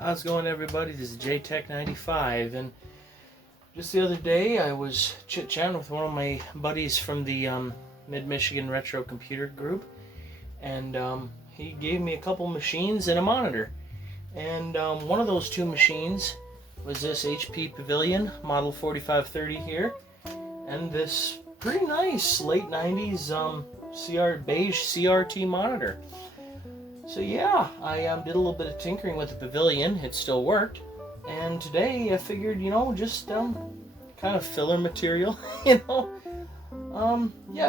How's it going, everybody? This is JTech95, and just the other day I was chit-chatting with one of my buddies from the Mid-Michigan Retro Computer Group, and he gave me a couple machines and a monitor. And one of those two machines was this HP Pavilion Model 4530 here, and this pretty nice late 90s beige CRT monitor. So yeah, I did a little bit of tinkering with the Pavilion. It still worked, and today I figured, just kind of filler material, yeah,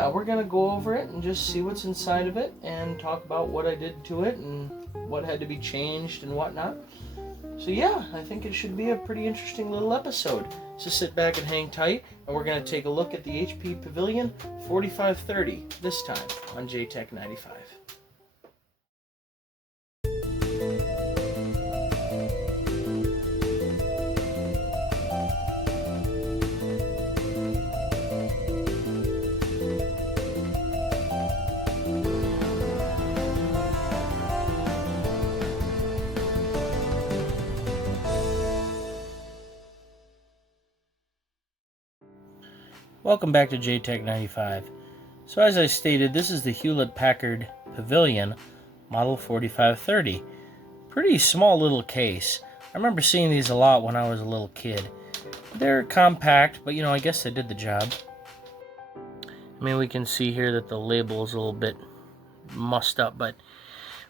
we're gonna go over it and just see what's inside of it and talk about what I did to it and what had to be changed and whatnot. So yeah, I think it should be a pretty interesting little episode. So sit back and hang tight, and we're gonna take a look at the HP Pavilion 4530 this time on JTech95. Welcome back to JTech95. So as I stated, this is the Hewlett-Packard Pavilion Model 4530. Pretty small little case. I remember seeing these a lot when I was a little kid. They're compact, but I guess they did the job. We can see here that the label is a little bit mussed up, but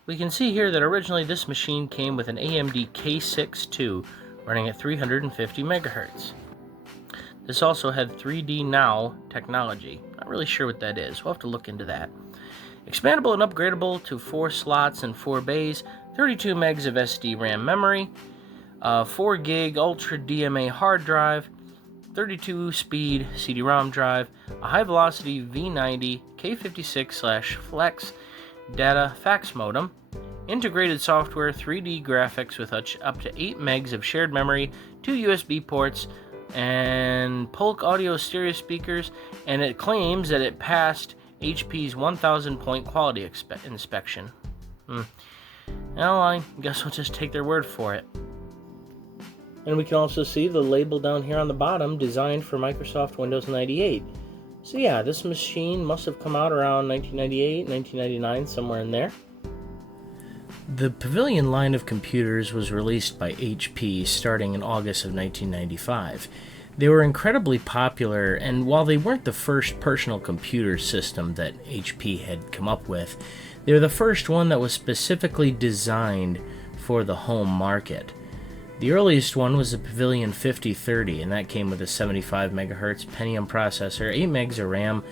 we can see here that originally this machine came with an AMD K6-2 running at 350 megahertz. This also had 3D Now technology. Not really sure what that is. We'll have to look into that. Expandable and upgradable to 4 slots and 4 bays, 32 megs of SD RAM memory, 4 gig Ultra DMA hard drive, 32 speed CD-ROM drive, a high velocity V90 K56/Flex data fax modem, integrated software, 3D graphics with up to 8 megs of shared memory, 2 USB ports, and Polk audio stereo speakers, and it claims that it passed HP's 1,000 point quality inspection. Well, I guess we'll just take their word for it. And we can also see the label down here on the bottom, designed for Microsoft Windows 98. So yeah, this machine must have come out around 1998, 1999, somewhere in there. The Pavilion line of computers was released by HP starting in August of 1995. They were incredibly popular, and while they weren't the first personal computer system that HP had come up with, they were the first one that was specifically designed for the home market. The earliest one was the Pavilion 5030, and that came with a 75 MHz Pentium processor, 8 megs of RAM,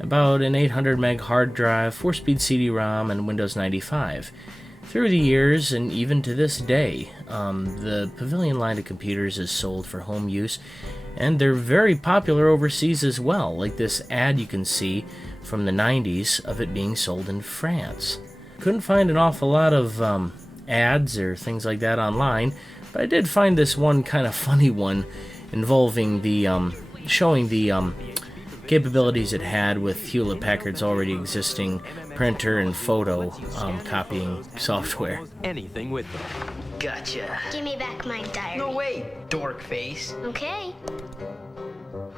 about an 800 meg hard drive, 4-speed CD-ROM, and Windows 95. Through the years, and even to this day, the Pavilion line of computers is sold for home use, and they're very popular overseas as well, like this ad you can see from the 90s of it being sold in France. Couldn't find an awful lot of ads or things like that online, but I did find this one kind of funny one involving the showing the capabilities it had with Hewlett-Packard's already existing printer and photo copying software. Anything with them. Gotcha. Give me back my diary. No way, dork face. Okay.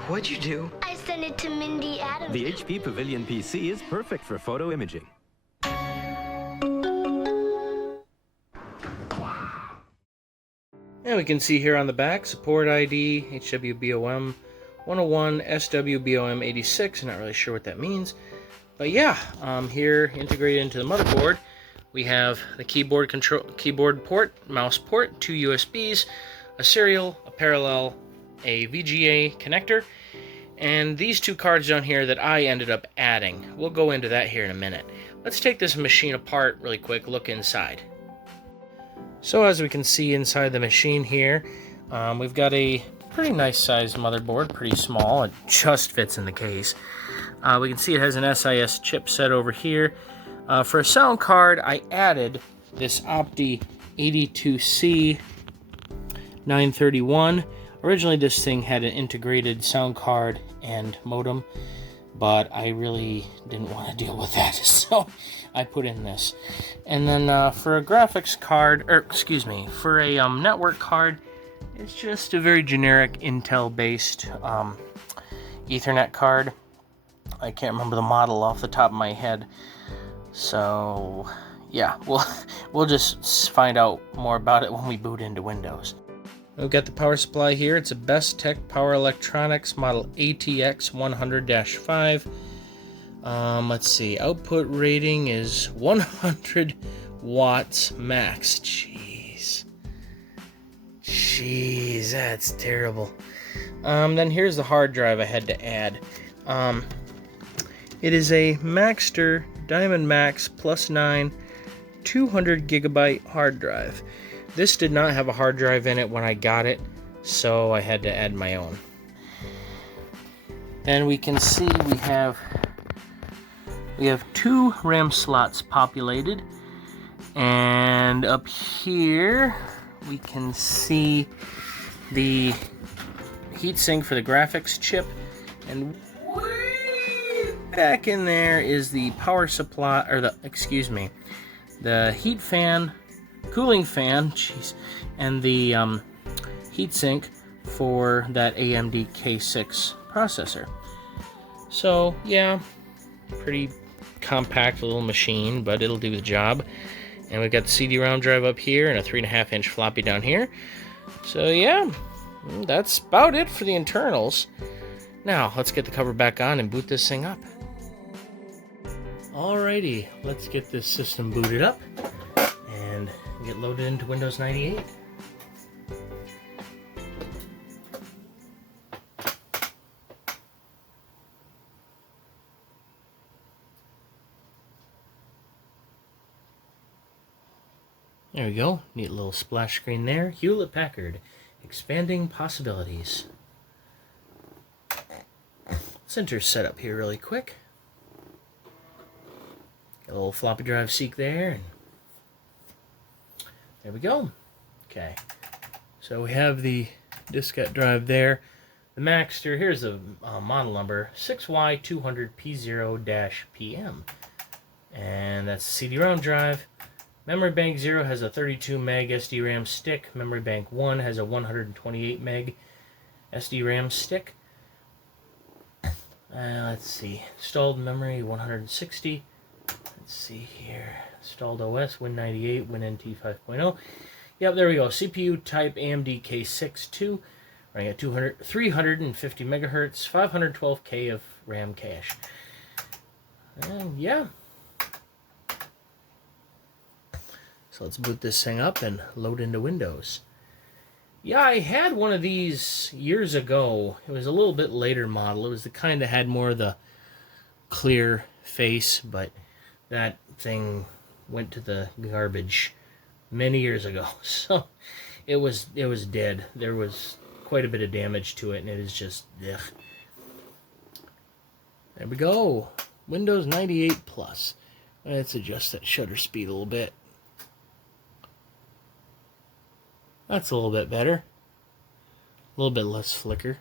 What'd you do? I sent it to Mindy Adams. The HP Pavilion PC is perfect for photo imaging. And we can see here on the back, support ID, HWBOM 101, SWBOM 86, I'm not really sure what that means. But yeah, here integrated into the motherboard, we have the keyboard port, mouse port, 2 USBs, a serial, a parallel, a VGA connector, and these 2 cards down here that I ended up adding. We'll go into that here in a minute. Let's take this machine apart really quick, look inside. So as we can see inside the machine here, we've got a pretty nice sized motherboard, pretty small, it just fits in the case. We can see it has an SIS chipset over here. For a sound card, I added this Opti 82C 931. Originally this thing had an integrated sound card and modem, but I really didn't want to deal with that, so I put in this. And then for a graphics card, or excuse me, for a network card, it's just a very generic Intel-based Ethernet card. I can't remember the model off the top of my head, so yeah, we'll just find out more about it when we boot into Windows. We've got the power supply here. It's a Best Tech Power Electronics model ATX 100-5. Let's see, output rating is 100 watts max. Jeez, that's terrible. Then here's the hard drive I had to add. It is a Maxter Diamond Max Plus 9 200 gigabyte hard drive. This did not have a hard drive in it when I got it, so I had to add my own. Then we can see we have 2 RAM slots populated, and up here we can see the heatsink for the graphics chip, and way back in there is the power supply, or the heat fan, cooling fan, and the heatsink for that AMD K6 processor. So yeah, pretty compact little machine, but it'll do the job. And we've got the CD-ROM drive up here and a 3.5-inch floppy down here. So yeah, that's about it for the internals. Now let's get the cover back on and boot this thing up. Alrighty, let's get this system booted up and get loaded into Windows 98. There we go, neat little splash screen there. Hewlett-Packard, expanding possibilities. Center's set up here really quick. Got a little floppy drive seek there, and there we go. Okay, so we have the diskette drive there. The Maxter, here's the model number, 6Y200P0-PM. And that's the CD-ROM drive. Memory Bank 0 has a 32 meg SD-RAM stick. Memory Bank 1 has a 128 meg SD-RAM stick. Let's see, installed memory 160. Let's see here, installed OS Win98, WinNT 5.0. Yep, there we go. CPU type AMD K6-2, running at 350 megahertz, 512K of RAM cache. And yeah. So let's boot this thing up and load into Windows. Yeah, I had one of these years ago. It was a little bit later model. It was the kind that had more of the clear face, but that thing went to the garbage many years ago. So it was dead. There was quite a bit of damage to it, and it is just ugh. There we go. Windows 98 Plus. Let's adjust that shutter speed a little bit. That's a little bit better. A little bit less flicker.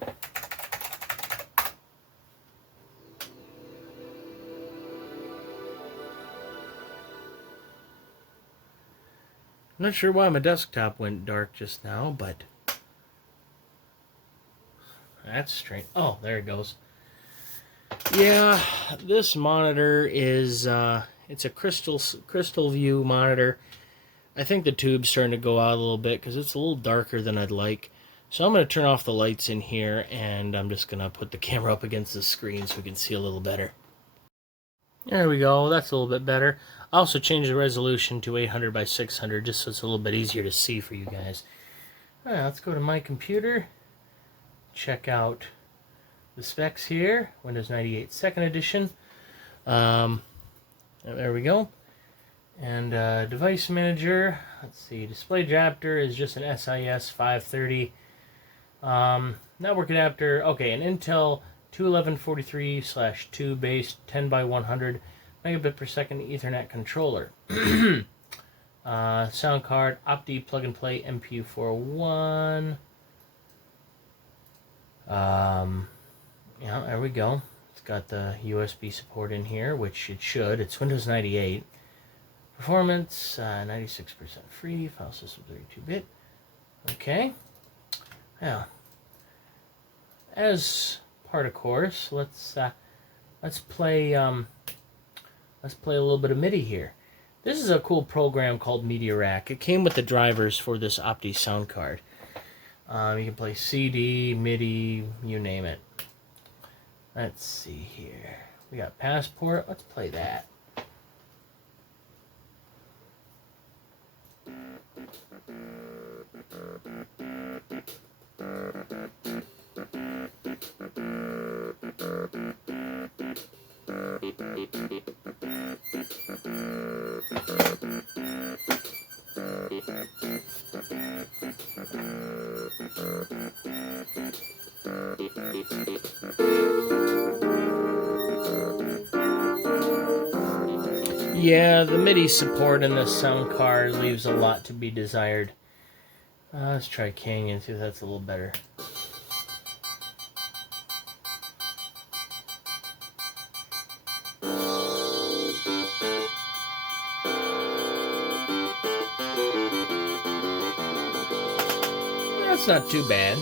I'm not sure why my desktop went dark just now, but that's strange. Oh, there it goes. Yeah, this monitor is it's a crystal view monitor. I think the tube's starting to go out a little bit because it's a little darker than I'd like. So I'm going to turn off the lights in here, and I'm just going to put the camera up against the screen so we can see a little better. There we go, that's a little bit better. I also changed the resolution to 800 by 600 just so it's a little bit easier to see for you guys. Alright, let's go to my computer. Check out the specs here. Windows 98 2nd edition. There we go. And device manager, let's see, display adapter is just an SIS 530. Network adapter, okay, an Intel 21143/2 based 10 by 100 megabit per second Ethernet controller. Sound card, Opti plug and play MPU 401. Yeah, there we go. It's got the USB support in here, which it should. It's Windows 98. Performance, 96% free. File system 32-bit. Okay. Now, as part of course, let's play a little bit of MIDI here. This is a cool program called Media Rack. It came with the drivers for this Opti sound card. You can play CD, MIDI, you name it. Let's see here. We got Passport. Let's play that. Yeah, the MIDI support in this sound card leaves a lot to be desired. Let's try King and see if that's a little better. That's not too bad.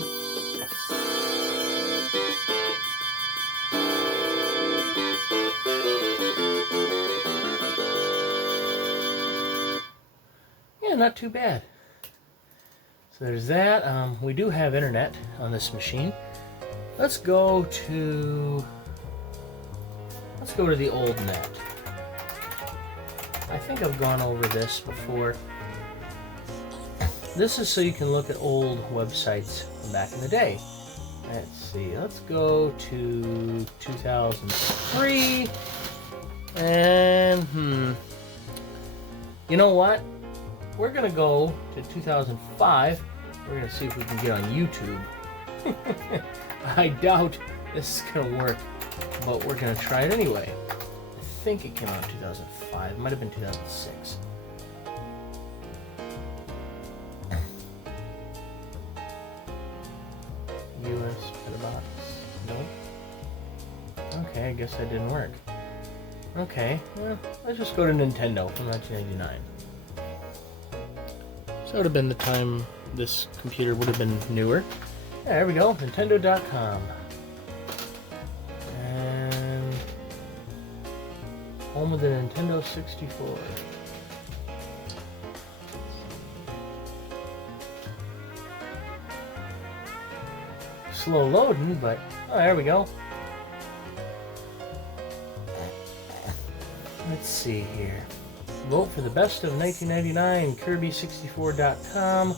Yeah, not too bad. So there's that. We do have internet on this machine. Let's go to the old net. I think I've gone over this before. This is so you can look at old websites from back in the day. Let's see. Let's go to 2003. And you know what? We're gonna go to 2005. We're gonna see if we can get on YouTube. I doubt this is gonna work, but we're gonna try it anyway. I think it came out in 2005. It might have been 2006. US box. Nope. Okay, I guess that didn't work. Okay, well, let's just go to Nintendo from 1989. So that would have been the time this computer would have been newer. Yeah, there we go, Nintendo.com. And home of the Nintendo 64. Slow loading, but oh, there we go. Let's see here. Vote for the best of 1999, Kirby64.com,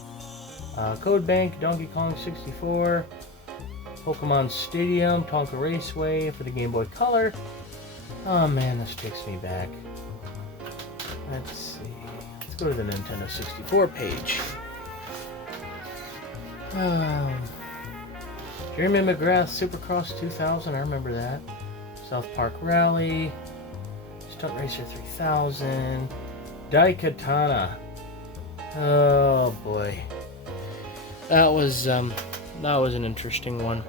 Code Bank, Donkey Kong 64, Pokemon Stadium, Tonka Raceway for the Game Boy Color. Oh man, this takes me back. Let's see. Let's go to the Nintendo 64 page. Jeremy McGrath Supercross 2000, I remember that. South Park Rally, Stunt Racer 3000, Daikatana. Oh boy, that was an interesting one.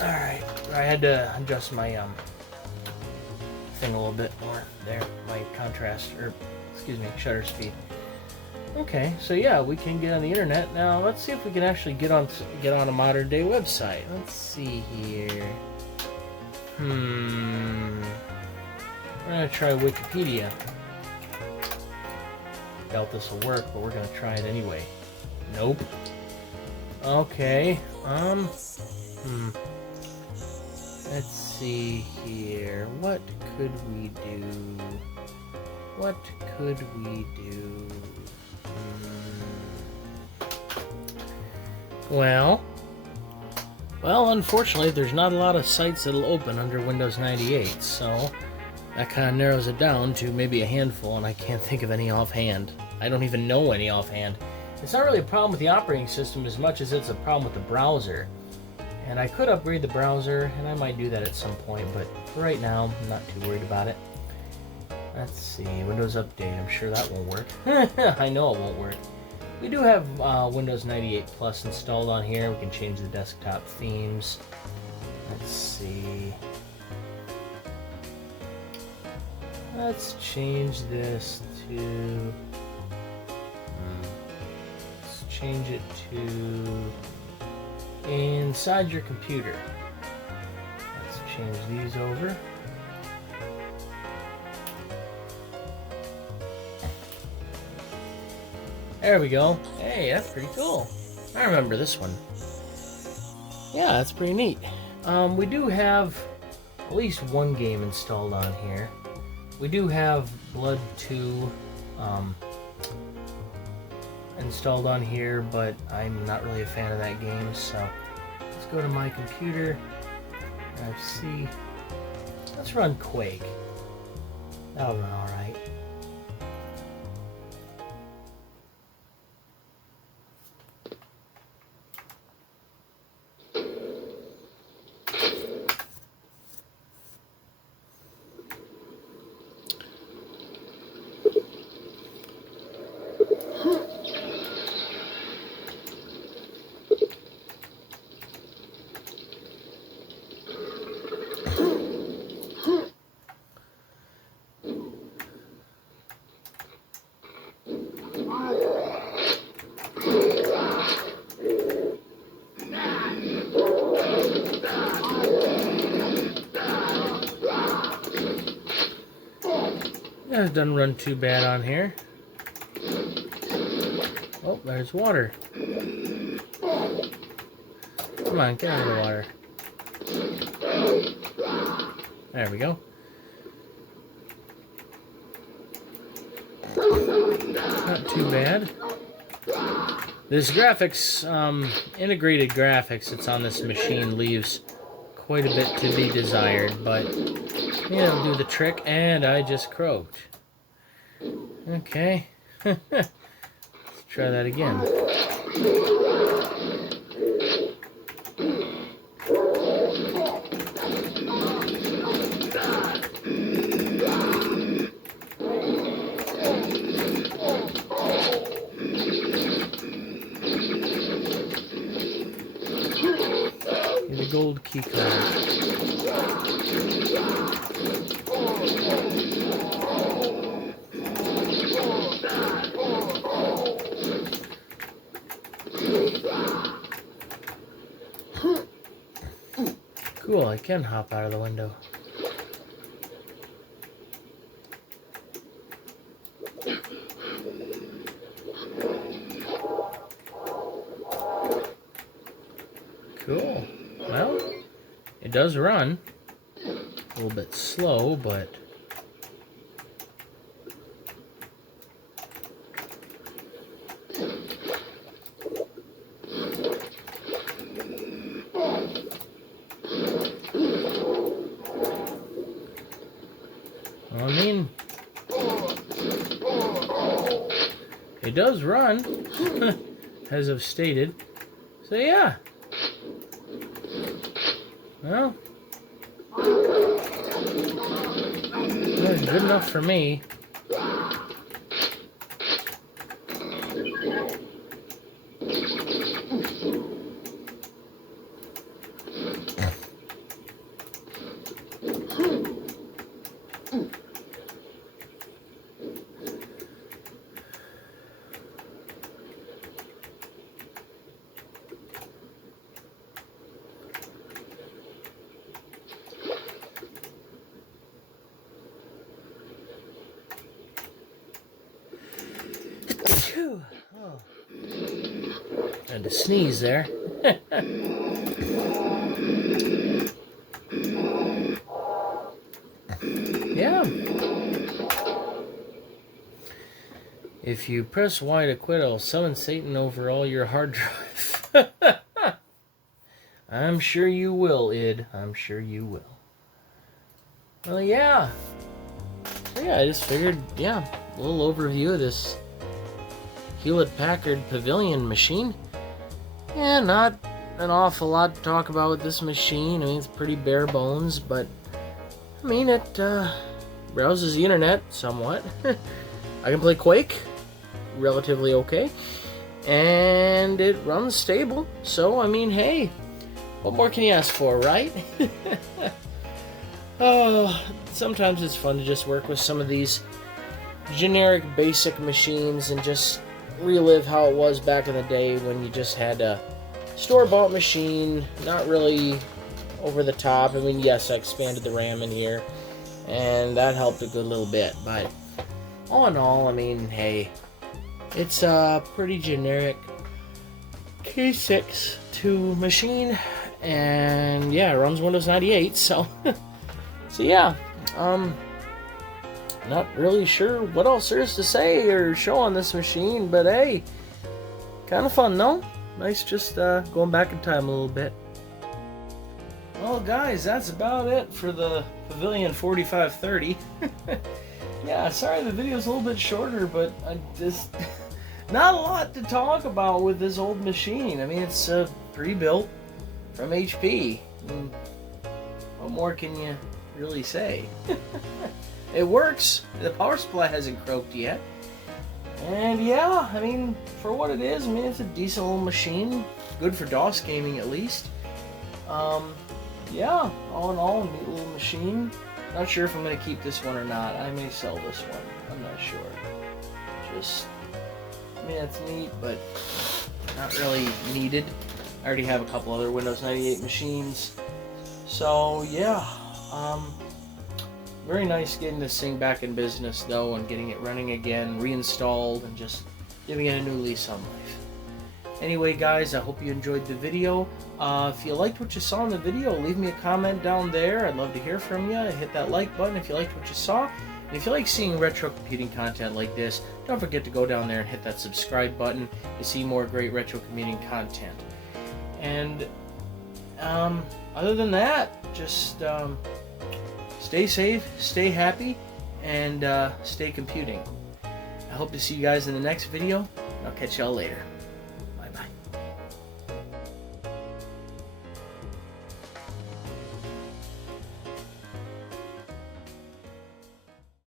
All right, I had to adjust my thing a little bit more there, my contrast, or excuse me, shutter speed. Okay, so yeah, we can get on the internet now. Let's see if we can actually get on a modern day website. Let's see here. We're gonna try Wikipedia. Doubt this will work, but we're gonna try it anyway. Nope. Okay. Let's see here. What could we do? What could we do? Well, unfortunately, there's not a lot of sites that'll open under Windows 98, so that kind of narrows it down to maybe a handful, and I can't think of any offhand. I don't even know any offhand. It's not really a problem with the operating system as much as it's a problem with the browser. And I could upgrade the browser, and I might do that at some point, but for right now, I'm not too worried about it. Let's see, Windows Update, I'm sure that won't work. I know it won't work. We do have Windows 98 Plus installed on here. We can change the desktop themes. Let's see. Let's change this to... Let's change it to inside your computer. Let's change these over. There we go. Hey, that's pretty cool. I remember this one. Yeah, that's pretty neat. We do have at least one game installed on here. We do have Blood 2 installed on here, but I'm not really a fan of that game, so let's go to my computer. Let's see. Let's run Quake. That'll run alright. Yeah, it doesn't run too bad on here. Oh, there's water. Come on, get out of the water. There we go. Not too bad. This graphics, integrated graphics that's on this machine leaves quite a bit to be desired, but yeah, it'll do the trick, and I just croaked. Okay. Let's try that again. The gold key card. Cool, I can hop out of the window. Cool. Well, it does run. A little bit slow, but... I mean, it does run, as I've stated. So yeah. Well, that's good enough for me. Oh. Had to sneeze there. Yeah. If you press Y to quit, I'll summon Satan over all your hard drive. I'm sure you will, id. I'm sure you will. Well, yeah. So yeah, I just figured, yeah, a little overview of this Hewlett-Packard Pavilion machine. Yeah, not an awful lot to talk about with this machine. I mean, it's pretty bare bones, but I mean, it browses the internet somewhat. I can play Quake relatively okay. and it runs stable. So I mean, hey, what more can you ask for, right? Oh, sometimes it's fun to just work with some of these generic basic machines and just relive how it was back in the day when you just had a store-bought machine, not really over the top. I mean, yes, I expanded the RAM in here, and that helped a good little bit, but all in all, I mean, hey, it's a pretty generic K6 2 machine, and yeah, it runs Windows 98, so so yeah, not really sure what else there is to say or show on this machine, but hey, kind of fun, no? Nice just going back in time a little bit. Well, guys, that's about it for the Pavilion 4530. Yeah, sorry the video's a little bit shorter, but I just not a lot to talk about with this old machine. I mean, it's pre-built from HP. What more can you really say? It works. The power supply hasn't croaked yet. And yeah, I mean, for what it is, I mean, it's a decent little machine. Good for DOS gaming, at least. Yeah, all in all, a neat little machine. Not sure if I'm going to keep this one or not. I may sell this one. I'm not sure. Just, I mean, it's neat, but not really needed. I already have a couple other Windows 98 machines. So, yeah. Very nice getting this thing back in business, though, and getting it running again, reinstalled, and just giving it a new lease on life. Anyway, guys, I hope you enjoyed the video. If you liked what you saw in the video, leave me a comment down there. I'd love to hear from you. Hit that like button if you liked what you saw. And if you like seeing retro computing content like this, don't forget to go down there and hit that subscribe button to see more great retro computing content. And other than that, just stay safe, stay happy, and stay computing. I hope to see you guys in the next video. I'll catch y'all later.